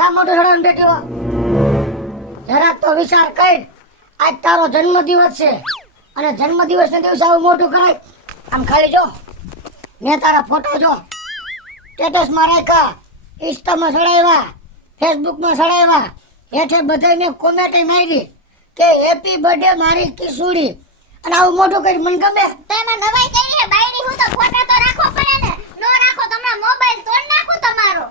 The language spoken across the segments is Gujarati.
કા મોટું સડાને બેઠ્યો? જરાક તો વિચાર કર. આજ તારો જન્મદિવસ છે અને જન્મદિવસના દિવસે આવું મોટું કરાય? આમ ખાલી જો, મેં તારા ફોટો જો સ્ટેટસમાં રાખ્યા, ઇન્સ્ટામાં ચડાવ્યા, ફેસબુકમાં ચડાવ્યા, હેઠે બધાને કોમેન્ટ મારી કે હેપી બર્થડે મારી કિશોરી. અને આવું મોટું કરી મને ગમે? તો એમાં નવાઈ કઈ છે બાયડી? હું તો ફોટા તો રાખવો પડે ને. નો રાખો તો હમણાં મોબાઈલ તોડ નાખું તમારો.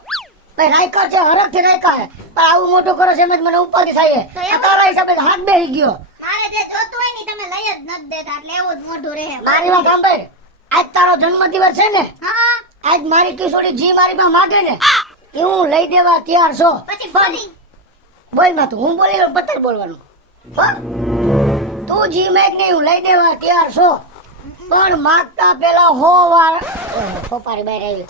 ભાઈ રાખ્યા છે, હરખથી રાખ્યા છે, પણ આવું મોટું કરો છે એમ જ મને ઉપાધિ થાય છે. આ તારા હિસાબે તો હાથ બેસી ગયો. મારે જે જોતું હોય ને તમે લઈ જ નથી દેતા, એટલે એવું જ મોઢું રહે. મારી વાત સાંભળ, આજ તારો જન્મદિવસ છે ને, હા આજ મારી કિશોરી જી મારી માં માગે ને એ હું લઈ દેવા તૈયાર છો. પછી બોલી બોલ માં તું, હું બોલી પત્તર બોલવાનું. હો? તું જી મેક નહીં, હું લઈ દેવા તૈયાર છો, પણ માગતા પેલા 100 વાર ખોપારી બહાર આવી,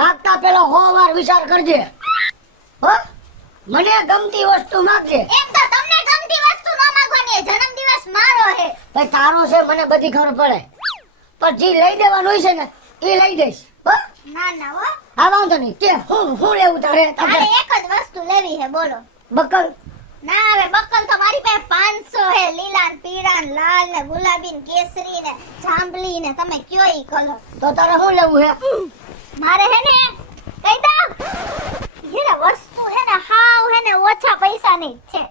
માગતા પેલા 100 વાર વિચાર કરજે. હો? મને ગમતી વસ્તુ માગજે. એમ તો તમને ગમતી વસ્તુ ન માંગવાની. જન્મદિવસ મારો હે. ભાઈ તારો છે મને બધી ખબર પડે, પણ જી લઈ દેવાનું હોય છે ને એ લઈ દઈશ. હો? ના ના હો. હા વાંધો નહીં, કે હું લેવું તારે? મારે એક જ વસ્તુ લેવી હે, બોલો. બકલ? ના હવે બક્કલ તો મારી પાસે 500 હે. લીલા ને પીળા ને લાલ ને ગુલાબી ને કેસરી ને જાંબલી ને તમે કયો ઈ કલર. તો તારે શું લેવું હે? મારે હે ને કહી દઉં, હીરા વસ્તુ હે ને હાવ હે ને ઓછા પૈસાની જ છે.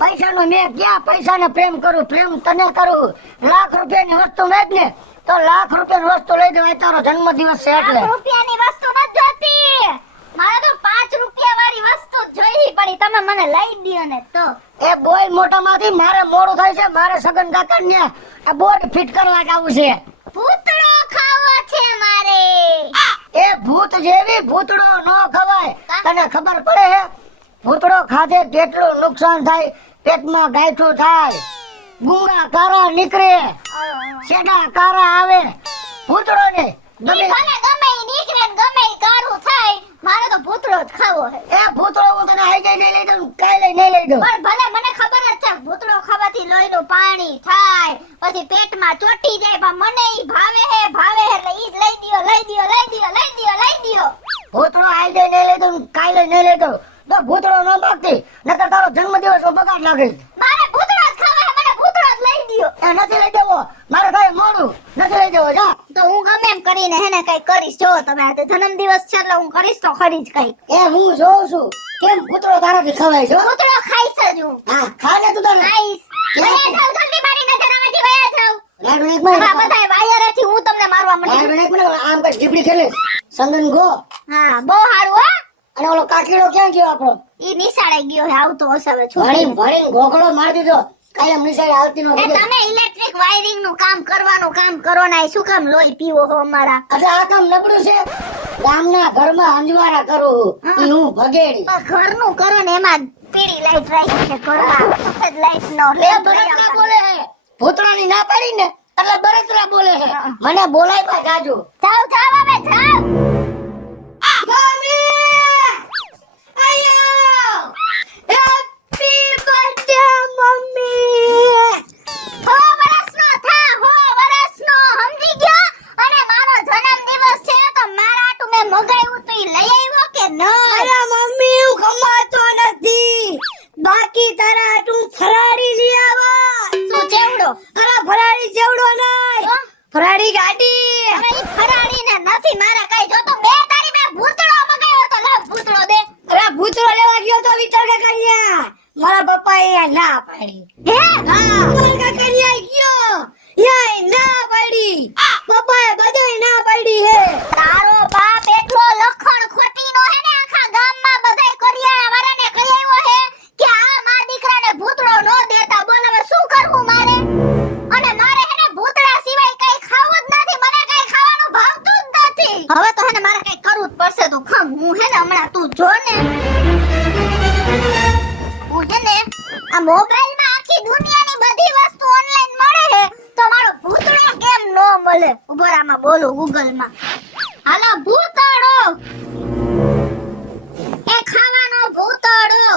પૈસાનો મેં ક્યાં પૈસાને પ્રેમ કરું? પ્રેમ તને કરું. લાખ રૂપિયાની વસ્તુ મેં જ ને, તો લાખ રૂપિયાની વસ્તુ લઈ દેવાય. તારો જન્મદિવસ છે એટલે. 5 રૂપિયાની વસ્તુ નથી જોતી. મારે તો 5 રૂપિયા વાળી વસ્તુ જ જોઈતી પડી. તમે મને લઈ દ્યો ને તો. એ બોય મોટામાંથી મારે મોડું થાય છે, મારે સગન કાકાને આ બોર્ડ ફિટ કરવા જવું છે. ભૂતળો ખાવો છે મારે. એ ભૂત જેવી ભૂતડો ન ખવાય. તને ખબર પડે હે? ભૂતડો ખાધે કેટલું નુકસાન થાય, પેટમાં ગાંઠું થાય, ગુંગા કારા નીકળે, સેડા કારા આવે. ભૂતડો ને ઈ ભલે ગમે ઈ નીકળે ને ગમે ઈ કારું થાય, મારે તો ભૂતળો જ ખાવો હે. એ ભૂતળો હું તને આઈ જાય નહીં લઈ દઉં, કાલે નહીં લઈ દઉં. પણ ભલે મને ખબર જ છે ભૂતળો ખાવાથી લોહીનું પાણી થાય, પછી પેટમાં ચોટી જાય, પણ મને ઈ ભાવે હે એટલે ઈ જ લઈ દ્યો, લઈ દ્યો, લઈ દ્યો, લઈ દ્યો, લઈ દ્યો. ભૂતળો આઈ જાય નહીં લઈ દઉં, કાલે નહીં લઈ દઉં. તો ભૂતળો ન માગતી, નકર તારો જન્મદિવસ બગાડ લાગીશ. મારે ભૂતળો જ ખાવો હે, મને ભૂતળો જ લઈ દ્યો. એ નથી લઈ દેવો, મારે થાય મોડું, નથી લઈ દેવો. જા. તો હું ગમે એમ કરીને હેને કઈ કરીશ. જો તમે આજે જન્મદિવસ છે એટલે હું કરીશ તો ખરી જ કઈ. એ હું જોઉં છું કેમ ભૂતળો તારાથી ખવાય છે. ભૂતળો ખાઈશ જ હું. હા, ખા ને તું તારે. ખાઈશ. વયા જાવ જલ્દી, મારી નજરમાંથી વયા જાવ. લાડુ એક માં આ બધાય વાયરેથી હું તમને મારવા માંડી. લાડુ એક માં આમ કર જીબડી ખેલે સંગન ગો. હા બહુ સારું હો. અને ઓલો કાકીડો ક્યાં ગયો આપણો? ઈ નિશાળે ગયો હે, આવતો હશે હવે ભણી છોકરી. ભણી ગોખલો મારી દીધો, કાયમ નિશાળે આવતી નો. એ તમે ઇલેક્ટ્રિક વાયરિંગ નું કામ કરવાનું કામ કરો ના, શું કામ લોહી પીવો હો અમારા? એટલે આ કામ નબળું છે. ગામના ઘરમાં અંજવારા કરું ઈ હું ભગેડી. પણ ઘરનું કરો ને એમાં પીળી લાઈટ રાખી છે ઘરમાં, સફેદ લાઈટ નો. એ બળતરા બોલે હે, ભૂતળાની ના પાડી ને એટલે બળતરા બોલે હે. મને બોલાય પા જાજુ. જાવ જાવ હવે જાવ. હો વરસનો થા, હો વરસનો, સમજી ગયો? અને મારો જન્મદિવસ છે તો મારા હાટુ મેં મગાવ્યું તો ઈ લઈ આવ્યો કે ન? અરે મમ્મી હું કમાતો નથી, બાકી તારા તું ફરારી લઈ આવા. શું ચેવડો? અરે ફરારી જેવડો નહીં, તો? ફરારી ગાડી. હવે ઈ ફરાળી ને નથી મારા કઈ જોતો. મેં તારી બે ભૂતળો મગાવ્યો તો લાવ ભૂતળો દે. અરે ભૂતળો લેવા ગયો તો વિચાર કાકરિયા, મારા પપ્પા એ ના પાડી. હે હા વિચાર કાકરિયા ગયો, યાય ના પાડી, પપ્પાએ બધાય ના પાડી હે. તારો બાપ એટલો લખણ ખોટીનો હે ને, આખા ગામમાં બધાય કરિયાણા વાળાને કહી આવ્યો હે કે આ મા દીકરાને ભૂતળો નો દેતા. બોલ હવે શું કરવું મારે? અને મારે હે ને ભૂતળા સિવાય કઈ ખાવું જ નથી, મને કઈ ખાવાનું ભાવતું જ નથી. હવે તો હે ને મારે કઈ કરવું જ પડશે. તું ખમ, હું હે ને હમણાં તું જો ને, હું હે ને આ મોબાઈલમાં આખી દુનિયાની બધી વસ્તુ ઓનલાઈન મળે હે, તો મારો ભૂતળો કેમ નો મળે? ઉભર આમાં બોલું ગૂગલમાં. હાલો ભૂતળો, એ ખાવાનો ભૂતળો.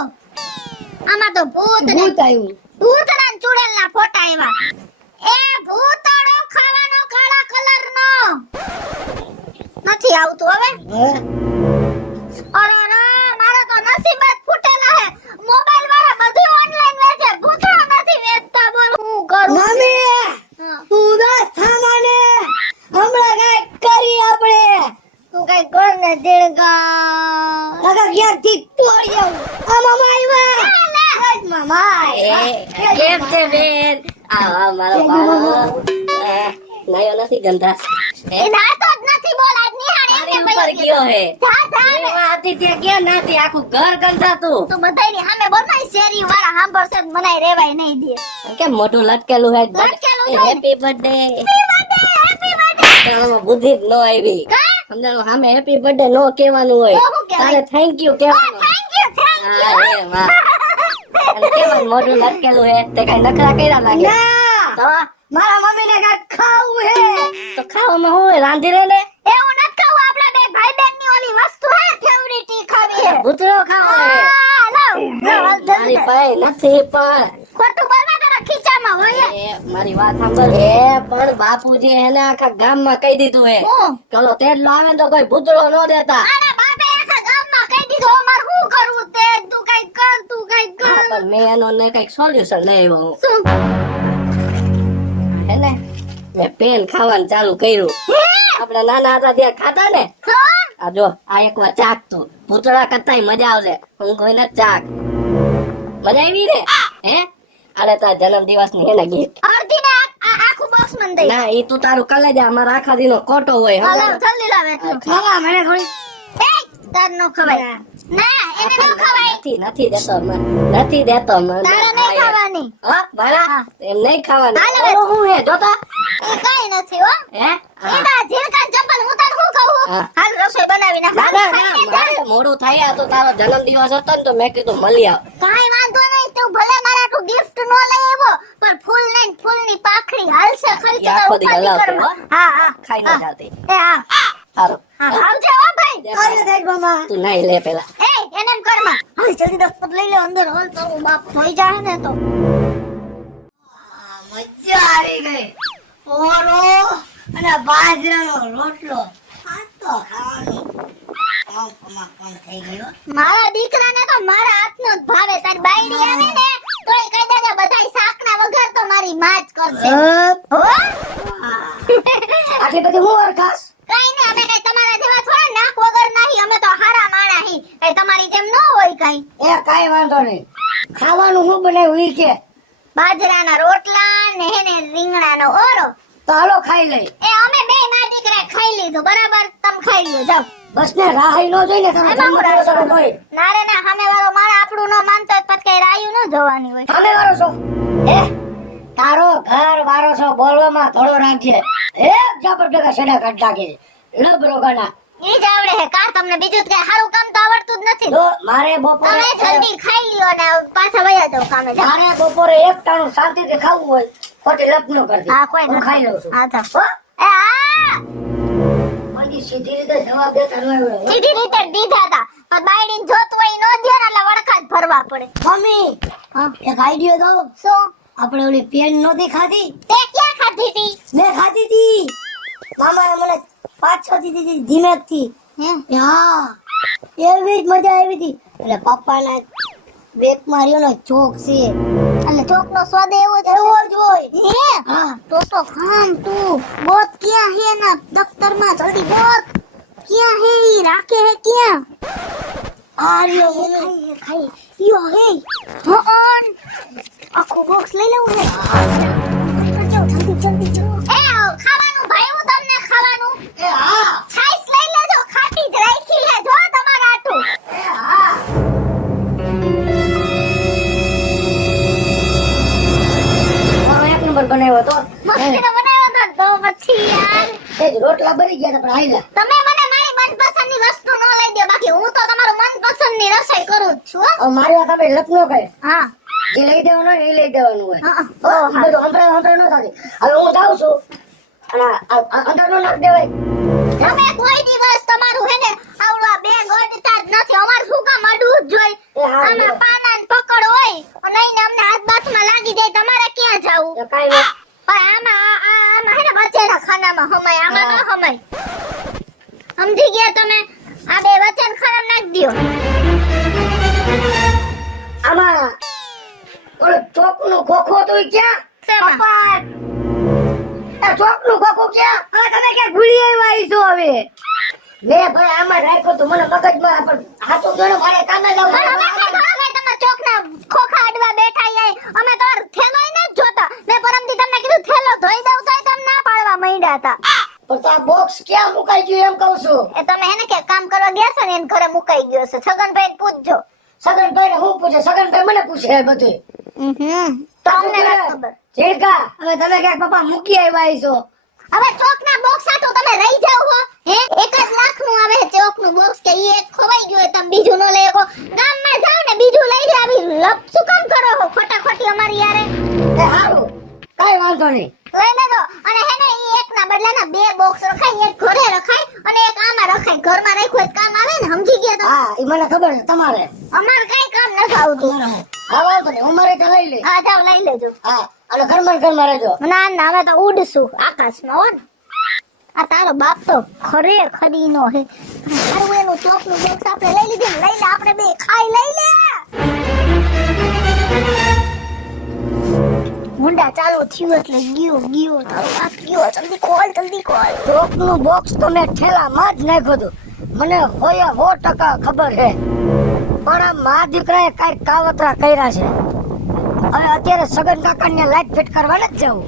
આમાં તો ભૂત ને ભૂત આવ્યું. ભૂતના ને ચૂડેલના ફોટા આવ્યા. એ ભૂતળો ખાવાનો કાળા કલરનો. નથી આવતું હવે. હે? અરે ના, મારો તો નસીબ જ નાયો નથી ગંધા હે એ નાતો જ નથી બોલ આજ નિહાળ તારી એમને ઉપર ગયો હે જા જા ને. એવા હતી ત્યાં ક્યાં નાતી આખું ઘર ગંધાતું તું બધાયની સામે બોલાય શેરી વાળા સાંભળશે તો મનાય રેવાય નહીં દે. કેમ મોઢું લટકેલું હે લટકેલું છે ને. હેપી બર્થડે હેપી બર્થડે બુદ્ધિ જ ન આવી કા સમજાણું સામે હેપી બર્થડે નો કહેવાનું હોય તો શું કહેવાય? તારે થેન્ક યુ કહેવાનું થેન્ક યુ હા રે વાહ અને કેવું મોઢું લટકેલું હે તે કઈ નખરા કર્યા લાગે ના તો મારા મમ્મીને કાંઈક ખાવું હે તો ખાવામાં હું હોય? રાંધી રે ને એવું નથી કહું આપડા બે ભાઈ બેન ની ઓલી વસ્તુ હે ફેવરિટ ઈ ખાવી હે ભૂતરો ખાવો હે આ લાવ લાવ, મારી પાસે નથી પણ ખોટું બોલવા તારા ખીચામાં હોય હે. એ મારી વાત સાંભળ એ પણ બાપુજી એને આખા ગામમાં કહી દીધું હે હું? ચલો તેડલો આવે ને તો કોઈ ભૂતરો ન દેતા આના બાપે આખા ગામમાં કહી દીધું અમાર શું કરવું તે તું કઈ કર તું કઈ કર પણ મેં એનો ને કઈક સોલ્યુશન લઈ આવ્યો હું. શું હે ને મેં પેન ખાવાનું ચાલુ કર્યું હે આપણે નાના હતા ત્યાં ખાતા ને હા આ જો આ એક વાર ચાક તું ભૂતળા કરતા મજા આવશે હું કોઈને ચાક મજા આવી ને હે અરે તાર જન્મદિવસ ની હે ને ગીફ્ટ અડધી ને આખું બોક્સ મને દઈ ના ઈ તું તારું કલે જા અમારા આખા દી નો કોટો હોય હાલો સમજાણું? જલ્દી લાવ એટલું મામા મને થોડી એ તાર નો ખવાય ના એને નો ખવાય નથી દેતો મને નથી દેતો મને તારે નહીં ખાવાની હા ભલા એમ નહીં ખાવાનું હાલો હવે. ઓલું હું હે જોતા એ કઈ નથી હો હે હા. એના ઝીણકા ચપ્પલ હું તને શું કહું હા. હાલ રસોઈ બનાવી નાખ ના ના ના મારે મોડું થાય તો તારો જન્મદિવસ હતો ને તો મેં કીધું મળી આવ કાઈ વાંધો નહીં તું ભલે મારા તું ગિફ્ટ નો લઈ આવ્યો પણ ફૂલ નહીં ફૂલની પાખડી હાલશે ખરી ઈ આખો દી હલાવતો, હો. હા હા ખાઈ ન જાતી એ હા સારું હા આવજે હો ભાઈ આવ્યો સાહેબ મામા તું નાઈ લે પેલા એ એને એમ કરમાં હાલ જલ્દી દસ્તર લઈ લે અંદર હાલ તારું બાપ ધોઈ જાય ને તો મજા આવી ગઈ ઓરો અને બાજરાનો રોટલો આ તો ખાવાનું કામ થઈ ગયો મારા દીકરાને તો મારા હાથનો જ ભાવે તારી બાયડી આવે ને તોય કહી દેજે બધાય શાકના વગર તો મારી માં જ કરશે હો આટલી બધી હું અરખાસ કઈ ને અમે કઈ તમારા જેવા થોડા નાક વગર નહીં અમે તો હારા માણા હી કઈ તમારી જેમ ન હોય કઈ એ કાઈ વાંધો નહીં ખાવાનું હું બનાવ્યું ઈ કે બાજરાના રોટલા ને હેને રીંગણાનો ઓરો તો હાલો ખાઈ લઈ એ અમે બે ના દીકરા ખાઈ લીધું બરાબર તમે ખાઈ લ્યો જાઓ બસ ને રાહાઈ નો જોઈને તમે એમાં હું જમવાનો રાહ સમય હોય ના રે ના સામે વાળો મારા આપણું ન માનતો હોય પછી કઈ રાયું ન જોવાની હોય સામે વાળો છો હે તારો ઘર વાળો છો બોલવામાં થોડો રાખજે એક જાપર ભેગા સેડા કાઢ નાખે છે લબરો ગાના ઈ જ આવડે હે કા તમને બીજું કઈ સારું કામ તો આવડતું જ નથી જો મારે બપોરે તમે જલ્દી ખાઈ લ્યો ને પાછા વયા જાઓ કામે જાઓ મારે બપોરે એક ટાણું શાંતિથી ખાવું હોય ખોટી લપ ન કરતી હા કોઈ હું નથી. ખાઈ લઉં છું હા તો હો? એ હા પછી સીધી રીતે જવાબ દેતા ન આવડે. સીધી રીતે દીધા હતા પણ બાયડીને જોતું હોય નો દે ને એટલે વળખા જ ભરવા પડે મમ્મી હા એક આઈડિયો દો શું આપણે ઓલી પેન નહોતી ખાધી તે ક્યાં ખાધી હતી મેં ખાધી હતી મામાએ મને 5-6 દીધી હતી ધીમેકથી હે હા એવી જ મજા આવી હતી એટલે પપ્પાના બેક માર્યો ને ચોક છે એટલે ચોકનો સ્વાદ એવો જ એવો જ હોય હે હા તો ખામ તું બોત ક્યાં હે ના દફતરમાં જલ્દી બોત ક્યાં હે ઈ રાખે હે ક્યાં આ રહ્યો એ એનો. ખાઈ યો હે હોન આખો બોક્સ લઈ લેવું હે જલ્દી જલ્દી જો એ ખાવાનું ભાઈ હું તમને ખાવાનું એ હા છાઈસ લઈ લેજો ખાટી જ રાખી હે જો તમારા આટું એ હા મારો એક નંબર બનાવ્યો હતો મસ્તીનો બનાવ્યો તો પછી યાર એ જ રોટલા બની ગયા હતા પણ આયલા તમે મને મારી મનપસંદની વસ્તુ ન લઈ દે બાકી હું તો તમારું મનપસંદની રસોઈ કરું જ છું હો. હવે મારી વાત આપણે લપ ન કરે હા જે લઈ દેવાનું હોય ને એ લઈ દેવાનું હોય હા, હો, હા. ઈ બધું હંભળાય ન થતી હવે હું જાઉં છું અને અંદર નો નાખ દેવાય તમે કોઈ દિવસ તમારું હે ને આવડા બે ગોડતા જ નથી અમાર શું કામ અડવું જ જોઈ એ હા, આમાં જો. પાના ને પકડ હોય નહીં ને અમને હાથ બાથમાં લાગી જાય તમારે ક્યાં જાવું તો કાંઈ નહીં. પણ આમાં હે ને વચ્ચેના ખાનામાં હમાય આમાં ન હમાય સમજી ગયા તમે આ બે વચ્ચેના ખાનામાં નાખ દ્યો આમાં ઓલો ચોકનો ખોખો તો ઈ ક્યાં શેમાં? પપ્પા એ ચોકનો ખોખો ક્યાં હવે તમે ક્યાં ભૂલી આવ્યા છો હવે મેં ભાઈ આમાં રાખ્યો તો મને મગજમાં પણ હાથું જોડે મારે કામે લાવવું હવે કઈ તમારે ચોકના ખોખા અડવા બેઠા યાય અમે તો થેલોય ન જોતા ને પરમથી તમને કીધું થેલો ધોઈ દઉં તોય તમે ના પાડવા માંડ્યા હતા પણ તો આ બોક્સ ક્યાં મુકાઈ ગયું એમ કહું છું. એ તમે હેને કે કામ કરવા ગયા છો ને એને ઘરે મુકાઈ ગયો છે છગનભાઈ પૂછજો સગનભાઈને હું પૂછે, સગનભાઈ મને પૂછે એ બધું. તો અમને નથી ખબર ઝીણકા, હવે તમે ક્યાંક પપ્પા મૂકી આવ્યા છો. હવે ચોકના બોક્સ આ તો તમે રહી જાવ હો હે 1 લાખ નું આવે ચોકનું બોક્સ કે ઈ એક ખોવાઈ ગયું હોય તમે બીજું નો લઈ શકો ગામમાં જાવ ને બીજું લઈ લે આવી લપ શું કામ કરો હો ખોટાખોટી અમારી યારે એ હારું, કાઈ વાંધો નહીં. લઈ લેજો અને હેને ઈ એક ના બદલે ના 2 બોક્સ રખાય એક ઘરે રખાય અને એક આમાં રખાય ઘરમાં રાખ્યું હોય તો કામ આવે ને સમજી ગયા તમે હા, ઈ મને ખબર છે તમારે. અમાર કઈ કામ નથી આવતું હા વાંધો નહીં, હું મારે તો લઈ લે. હા જાવ લઈ લેજો હા, અને ઘરમાં રહેજો. ના ના હવે તો ઉડશું આકાશમાં હો ને આ તારો બાપ તો ખરેખરી નો હે તારું એનું ચોકનું બોક્સ આપણે લઈ લીધું લઈ લે આપણે બે ખાઈ લઈ લે મુંડા ચાલુ થયું એટલે ગયો તારો બાપ ગયો જલ્દી ખોલ ચોકનું બોક્સ તો મેં ઠેલામાં જ નાખ્યું હતું. મને હોય 100% ખબર છે. પણ આ મા દીકરાએ કાંઈક કાવતરા કર્યા છે. હવે અત્યારે સગન કાકાને લાઈટ ફિટ કરવા નથી જવું,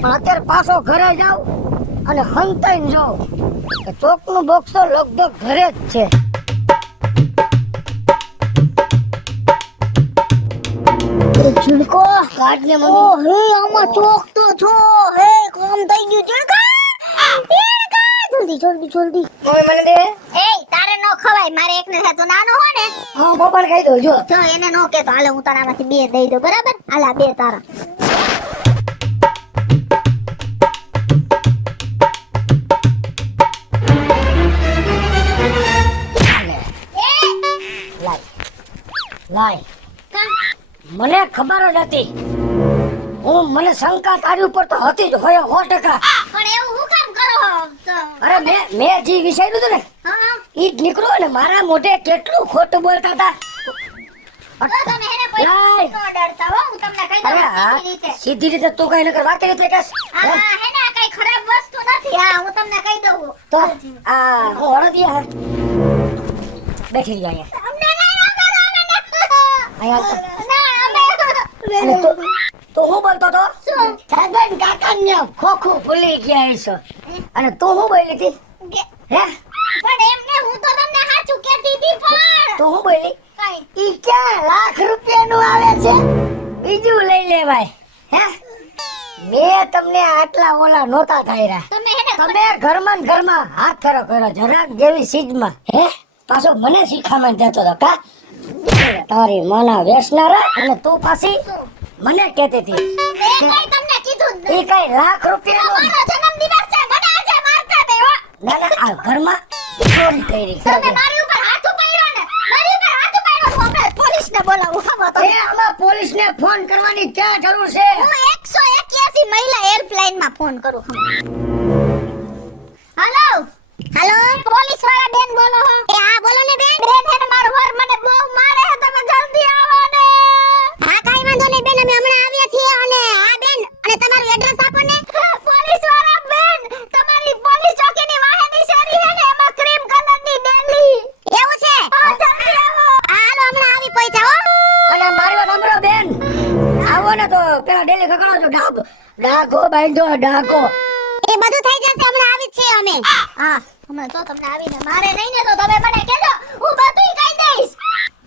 પણ અત્યારે પાછો ઘરે જાઉં અને હંતાઈને જાઉં કે ચોકનું બોક્સ તો લગભગ ઘરે જ છે. ઝુલકો કાઢને ઓ હે આમાં ચોક તો છો હે કામ થઈ ગયું જલ્દી મમ્મી મને દે. એ તારે નો ખવાય મારે એકને છે તું નાનો હો ને હા, પપ્પાને કહી દો. જો તો એને નો કે તો હાલે હું તારામાંથી 2 દઈ દઉં બરાબર હાલા 2 તારા લાય. મને ખબર જ હતી. મને શંકા તારી ઉપર તો હતી જ હોય 100%. પણ એવું હું કામ કરો તો અરે મેં જે વિચાર્યું હતું ને હા ઈ જ નીકળ્યું ને મારા મોઢે કેટલું ખોટું બોલતા હતા. તો તમે એને કોઈ લાય. નો ડરતા હો હું તમને કહી અરે દઉં હા, સીધી રીતે સીધી રીતે તું કઈ નકર વાતે રીતે કહેશ. હા હે ને આ કઈ ખરાબ વસ્તુ નથી હા હું તમને કહી દઉં તો આ હું હળદિયા બેઠી રહી અહીંયા. અમને ના કરો અહીંયા ના અમે અને તું હું બોલતો તો શું છગન કાકાને ખોખું ભૂલી ગયા છો અને તું હું બોલી હતી હે પણ એમને હું તો તમને સાચું કહેતી હતી પણ તું હું બોલી કઈ ઈ ક્યાં લાખ રૂપિયાનું આવે છે બીજું લઈ લેવાય હે મેં તમને આટલા ઓલા નહોતા થાયરા તમે એને તમે ઘરમાં ને ઘરમાં હાથ ફેરો કર્યો જરાક જેવી ચીજમાં હે પાછો મને શીખામણ દેતો હતો કા તારી માના વેસનારા અને તું પાછી મને કહેતી હતી મેં કઈ તમને કીધું જ ઈ કઈ લાખ રૂપિયાનું મારો જન્મદિવસ છે મને આજે મારતા દે હો ના ના આ ઘરમાં ચોરી કરી તમે મારી ઉપર હાથ ઉપાડ્યો ને મારી ઉપર હાથ ઉપાડ્યો હું હમણાં પોલીસને બોલાવું હમો તો એ આમાં પોલીસને ફોન કરવાની ક્યાં જરૂર છે હું 181 મહિલા એરપ્લેનમાં ફોન કરું હમો હાલો પોલીસ વાળા બેન બોલો હો એ હા બોલો ને બેન હે ને મારો વર મને બહુ મારે છે તમે જલ્દી આવો ને હા કાઈ વાંધો નહીં બેન અમે હમણાં આવ્યા છીએ અને હા બેન અને તમારું એડ્રેસ આપો ને પોલીસ વાળા બેન તમારી પોલીસ ચોકીની વાહેની શેરી હે ને એમાં ક્રીમ કલરની ડેલી એવું છે હા જલ્દી આવો હાલો હમણાં આવી પહોંચ્યા હો અને મારી વાત સાંભળો બેન આવો ને તો પેલા ડેલી ખકડો છો ડાઘો બાંધો ડાઘો એ બધું થઈ જશે હમણાં આવી જ છીએ અમે હા હમણાં તો તમને આવીને મારે નહીં ને તો તમે મને કહેજો હું બધુંય કહી દઈશ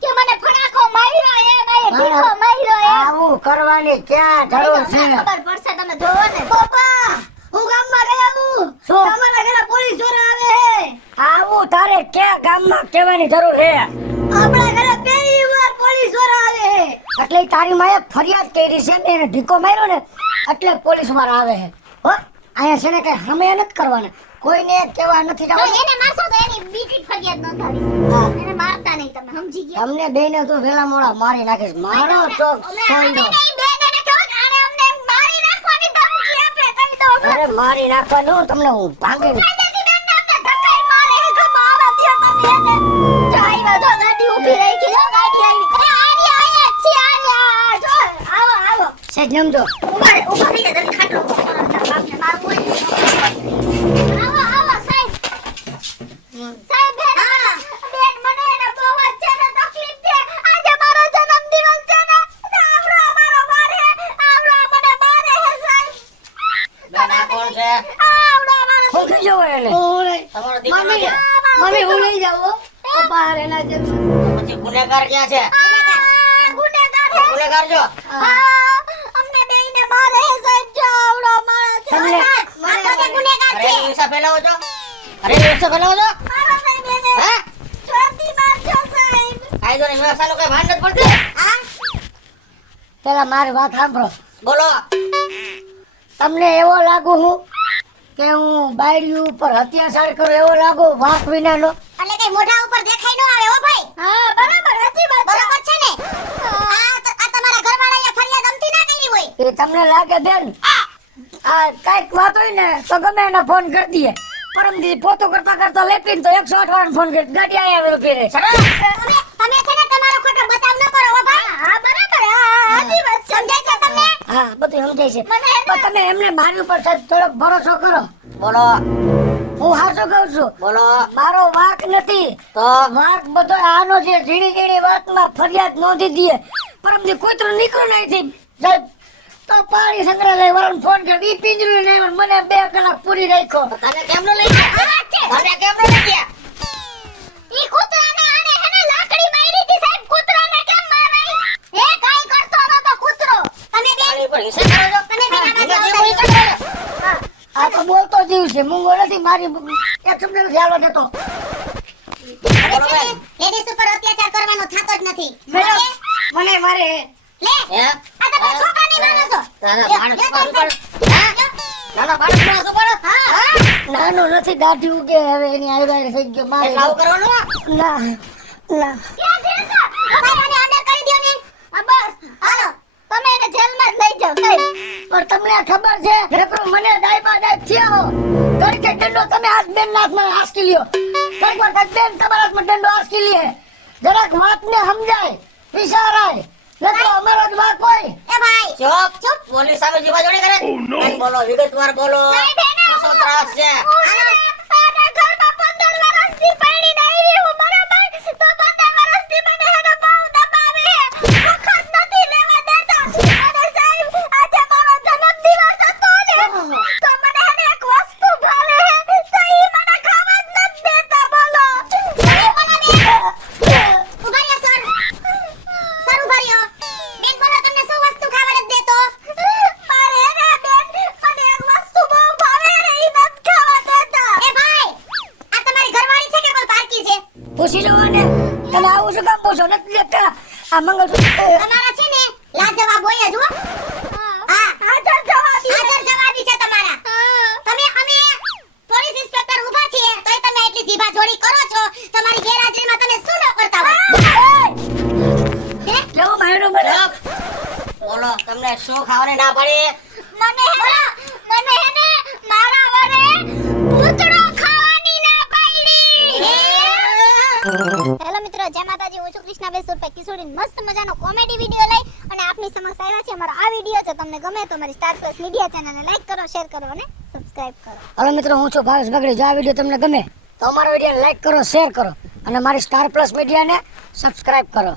કે મને ફટાકો માર્યો એ મેં ઠીકો માર્યો એ આવું કરવાની ક્યાં જરૂર છે ખબર પડશે તમે જોવો ને પપ્પા હું ગામમાં ગયા હું શું તમારા ઘરે પોલીસ ચોરા આવે હે આવું તારે ક્યાં ગામમાં કહેવાની જરૂર છે આપણા ઘરે પહેલી વાર પોલીસ ચોરા આવે હે એટલે તારી માએ ફરિયાદ કરી છે ને એને ઢીકો માર્યો ને એટલે પોલીસ વાળા આવે હે હો અહીંયા છે ને કઈ હમે નથી કરવાના કોઈને કહેવા નથી તો જવાનું એને મારશો તો એની બીજી ફરિયાદ નોંધાવી હા. એને મારતા નહીં તમે સમજી ગયા તમને બેને તો વેલા મોડા મારી નાખીશ મારો ચોક સાંડો અરે મારી નાખવાનું તમને હું ભાંગી સેજ નમજો આજે મારો જવો એને તમારો દીકરો મમ્મી છે મમ્મી હું લઈ જાઉં હો. પપ્પા હારે ના જેમ પછી ગુનેગાર ક્યાં છે ગુનેગાર હે. ગુનેગાર જો અમને બેયને મારે હે સાહેબ, જો આવડો માણસ છે. તમને- સાહેબ, આ તો ગુનેગાર અરે છે. હિંસા ફેલાવો છો અરે હિંસા ફેલાવો છો મારો સાહેબ એને હે ચોથી મારજો સાહેબ. કાયદો ને વ્યવસ્થાનું કઈ ભાન નથી પડતું આ પેલા મારી વાત સાંભળો. બોલો તમને એવો લાગુ હું કે હું બાયડી ઉપર અત્યાચાર કરું એવો લાગુ વાંક વિનાનો? એટલે કઈ મોઢા ઉપર દેખાઈ ન આવે હો ભાઈ. હા બરાબર, સાચી વાત બરાબર છે ને. આ તમારા ઘરવાળાએ ફરિયાદ અમથી ના કરી હોય. એ તમને લાગે બેન આ કઈક વાત હોય ને તો ગમે એને ફોન કરી દઈએ. પરમ દી પોતો કરતા કરતા લેપીને તો 108 વાર ફોન કરી ગાડી આયા ફેરે તમે છે ને તમારો ખોટો બતાવ ન કરો હો ભાઈ. હા બરાબર, હા સાચી વાત છે. સમજાય છે તમને? હા બધું સમજાય છે મને એને- પણ તમે એમને મારી ઉપર સાહેબ થોડોક ભરોસો કરો. બોલો હું સાચું કહું છું, બોલો મારો વાંક નથી. તો વાંક બધો આનો છે. ઝીણી ઝીણી વાતમાં ફરિયાદ નોંધી દઈએ. પરમથી કૂતરું નીકળ્યું નહીં સાહેબ તો પાણી સંગ્રહાલય વાળાને ફોન કરી ઈ પિંજરું નહીં મને 2 કલાક પૂરી રાખ્યો. તને કેમ નો લઈ ગયા તને કેમ નો લઈ ગયા ઈ કૂતરાને આને હેને લાકડી મારી હતી સાહેબ. કૂતરાને કેમ મારાય? હે કાઈ કરતો નતો કૂતરો. તમે બે આની ઉપર હિંસા કરો છો તમે બે આના એના જેવો જેવો હિંસા કરો છો. આ તો બોલતો જીવ છે, મૂંગો નથી. મારી એક શબ્દ નથી હાલવા દેતો. બોલો બેન. લેડીઝ ઉપર અત્યાચાર કરવાનો થાતો જ નથી. મેડમ મને મારે લે હે આ તો કોઈ છોકરાની માનો છો. તારા લ્યો, બાળક લ્યો, ઉપર લ્યો. હે નાના બાળક ઉપર શું પડે હા નાનો નથી દાઢી ઉગે હવે એની આયુ થઈ ગયો મારે એટલે આવું કરવાનું ના ના ક્યાં છે તો? સાહેબ આને ઓર્ડર કરી દ્યો ને. આ બસ હાલો તમે એને જેલમાં જ લઈ જાઓ સાહેબ. પણ તમને આ ખબર છે રેપરો મને દાયબા દાય થયો તરીકે દંડો તમે હાથ બેન હાથમાં આસકી લ્યો. તરીકે બેન તમારા હાથમાં દંડો આસકી લે. જરાક વાતને સમજાય વિચારાય નતો અમારો જ વાક હોય. એ ભાઈ ચૂપ પોલીસ સામે જીવા જોડી કરે કઈ બોલો વિગતવાર બોલો સાહેબ એને શું ત્રાસ છે હાલો આના ઘરમાં 15 વર્ષથી પડીને આવી હું બરાબર તો 15 વર્ષથી મને એનો બહુ દબાવે છે. વખત નથી લેવા દેતા. અને સાહેબ આજે મારો જન્મદિવસ હતો ને તો મને એને એક વસ્તુ ભાવે છે તો ઈ મને ખાવા જ નથી દેતા બોલો. સાહેબ મને ઉભા રહ્યો સર. સર ઉભા રહ્યો. બેન બોલો તમને શું વસ્તુ ખાવા નથી દેતો? મારે એને બેન મને એક વસ્તુ બહુ ભાવે છે ઈ નથી ખાવા દેતા. એ ભાઈ આ તમારી ઘરવાળી છે કે કોઈ પારકી છે? પૂછી લો ને તમે આવું શું કામ પૂછો નથી દેતા આ મંગળસૂત્ર તમારા છે ને લાજવાબ હોય જ હો. હા હાજર જવાબી છે તમારા. તમે અમે પોલીસ ઇન્સ્પેક્ટર ઊભા છીએ તોય તમે એટલી જીભાજોડી કરો છો. તમારી ગેરહાજરીમાં તમે શું ન કરતા હોય? હે? લેવો મારો મને બોલો તમને શું ખાવાની ના પડી મને હેને મારા વરે ભૂતડો ખાવાની ના પાડી. હેલો મિત્રો, જય માતાજી. હું છું કૃષ્ણાબેન સુરપે કિશોરી. મસ્ત મજાનો કોમેડી વિડિયો લઈ અને આપની સમક્ષ આવ્યા છે. અમારો આ વિડિયો જો તમને ગમે તો મારી સ્ટાર પ્લસ મીડિયા ચેનલને લાઈક કરો, શેર કરો અને સબસ્ક્રાઇબ કરો. હવે મિત્રો હું છું ભાવેશ બગડી. જો આ વિડીયો તમને ગમે તો અમારો વિડીયો લાઈક કરો, શેર કરો અને મારી સ્ટાર પ્લસ મીડિયાને સબસ્ક્રાઇબ કરો.